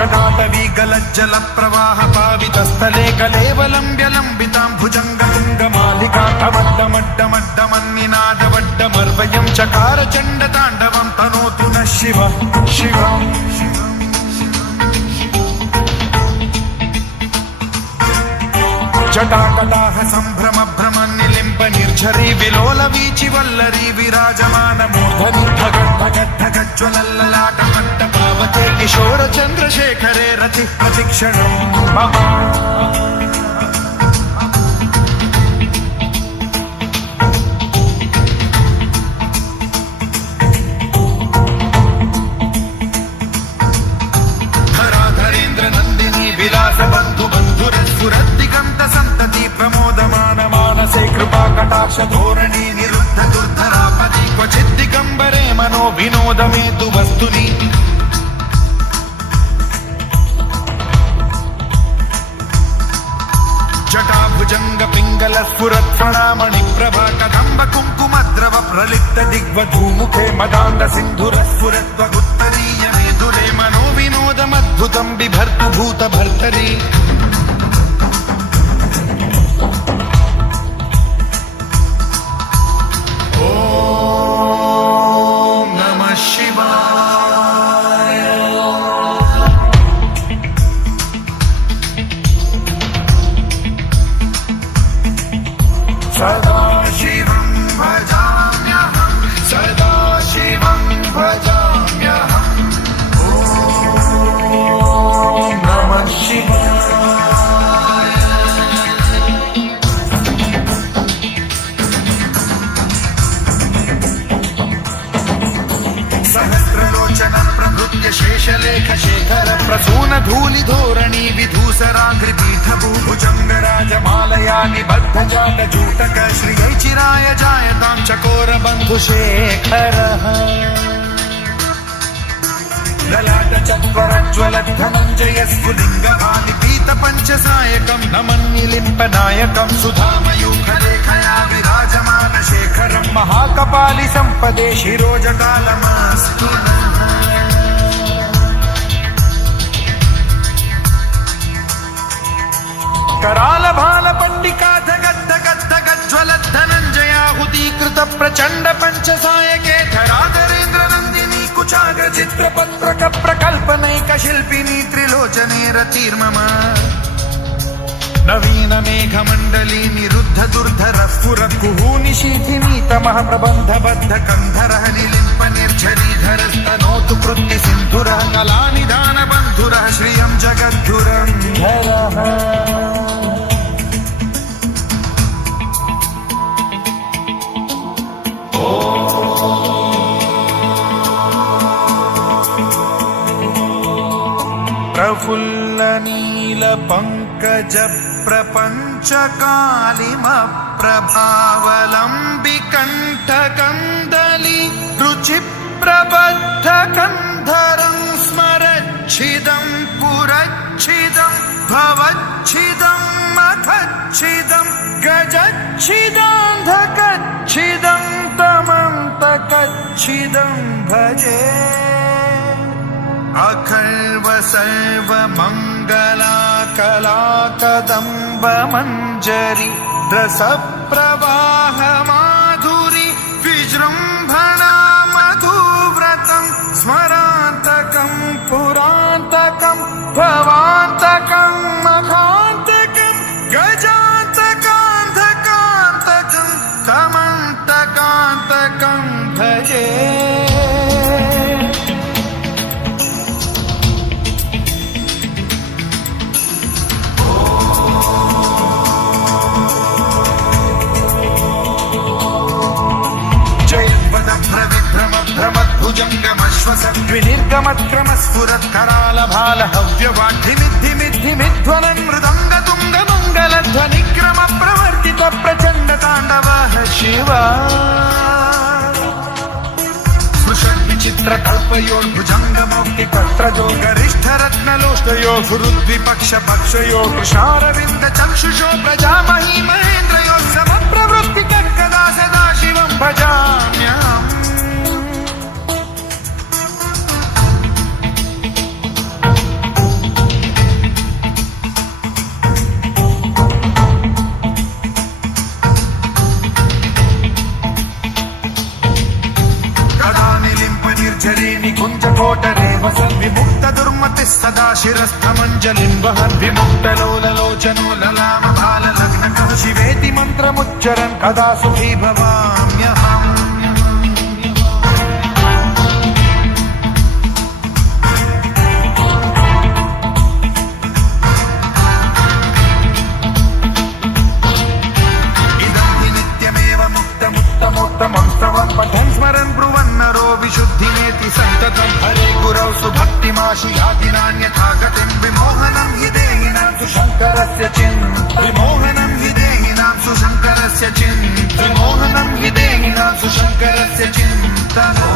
जटाटवी गलज्जल प्रवाह पावितस्थले कलेवलम्ब्य लम्बितां भुजङ्गतुङ्गमालिकान्तमड्डमड्डमन्निनादवड्डमर्वयं चकार चण्डताण्डवं तनोतु नः शिव शिव जटाकलाह सम्भ्रम भ्रमन्निलिम्ब निर्झरी विलोल वीचि वल्लरी विराजमान मूर्धनि धगद्धगद्धगज्ज्वलल्ललाट मट्टपावते किशोर चन्द्रशेखरे रति प्रतिक्षणं मम धराधरेन्द्र नन्दिनी विलास बन्धु बन्धुरस्फुरद्दिगन्त सन्तति प्रमोदमान मानसे कृपा कटाक्ष धोरणी निरुद्ध दुर्धरापदि क्वचिद्दिगम्बरे मनो विनोदमेतु वस्तुनि जटाभुजंग पिंगल स्फुरत् फणामणि प्रभा कदम्ब कुङ्कुमद्रव प्रलिप्त दिग्वधूमुखे मदान्ध सिन्धुर स्फुरत्वगुत्तरीय मेधुरे मनो विनोदमद्भुतं बिभर्तु भूत भर्तरि ॐ नमः शिवाय सदा शिवं भजाम्यहं सदा शिवं भजाम्यहम् ॐ नमः शिवाय सहस्रलोचन प्रभृत्य शेषलेख शेखर प्रसून धूलि धोरणी विधूसराघ्रि पीठभूभुजंग राजमालया निबद्ध जात जूटक श्रियै चिराय जायतां चकोर बन्धुशेखरः ललाट चत्वरज्ज्वल धनञ्जय स्फुलिङ्गभानि पीत पञ्चसायकं नमन्निलिम्पनायकं सुधामयूखलेखया विराजमान शेखरं महाकपालि सम्पदे शिरोजटालमस्तु कराल भाल पंडिका धगद्धगद्धगज्ज्वल धनञ्जयाहुतीकृत प्रचण्ड पञ्चसायके धराधरेन्द्र नन्दिनी कुचाग्र चित्रपत्रक प्रकल्पनैक शिल्पिनी त्रिलोचने रतिर्मम नवीन मेघमण्डली निरुद्ध दुर्धर स्फुर कुहूनि शीथिनीतमः प्रबन्धबद्ध कन्धरः निलिम्प निर्झरीधरस्तनोतु कृत्ति सिन्धुरः कलानिधान बन्धुरः श्रियं जगद्धुरन्धरः प्रफुल्ल नील पंकज प्रपंच कालिम प्रभावलंबि कंठ कंदली रुचि प्रबद्ध कंधरं स्मरच्छिदं पुरच्छिदं भवच्छिदं मखच्छिदं गजच्छिदान्धकच्छिदं तमन्तकच्छिदं भजे अखर्व सर्व मंगला कला कदम्ब मंजरी रस प्रवाह माधुरी विजृंभणा मधुव्रतं स्मरान्तकं पुरान्तकं भवान्तकं मखान्तकं गजान्तकान्धकान्तकं तमन्तकान्तकं भजे द्विनिर्गमक्रमस्फुरत् कराल भाल हव्यवाढ्यमिद्धिमिद्धिमिध्वनं मृदंग तुंग मंगल ध्वनिक्रम प्रवर्तित प्रचंड तांडवः शिवा स्पृशन् विचित्र कल्पयोर्भुजंग मौक्ति पत्रजो गरिष्ठ रत्नलोष्टयो गुरुद्विपक्ष पक्षयो कृशारविंद चक्षुषो प्रजामही महेन्द्रयो समप्रवृत्ति कदा सदा शिवं भजाम्यहम् पतिः सदा शिरस्थमञ्जलिं वहद्विमुक्तलोललोचनो ललामभाललग्नकः शिवेति मन्त्रमुच्चरन् कदा सुखी भवाम्यहम् उत्तमोत्तमं स्तवं पठन् स्मरन् ब्रुवन्नरो विशुद्धिमेति सन्ततं हरे गुरौ सुभक्तिमाशु याति नान्यथा गतिं विमोहनं हि देहिनां सुशङ्करस्य विमोहनं हि देहिनां सुशङ्करस्य विमोहनं हि देहिनां सुशङ्करस्य चिन्तनम्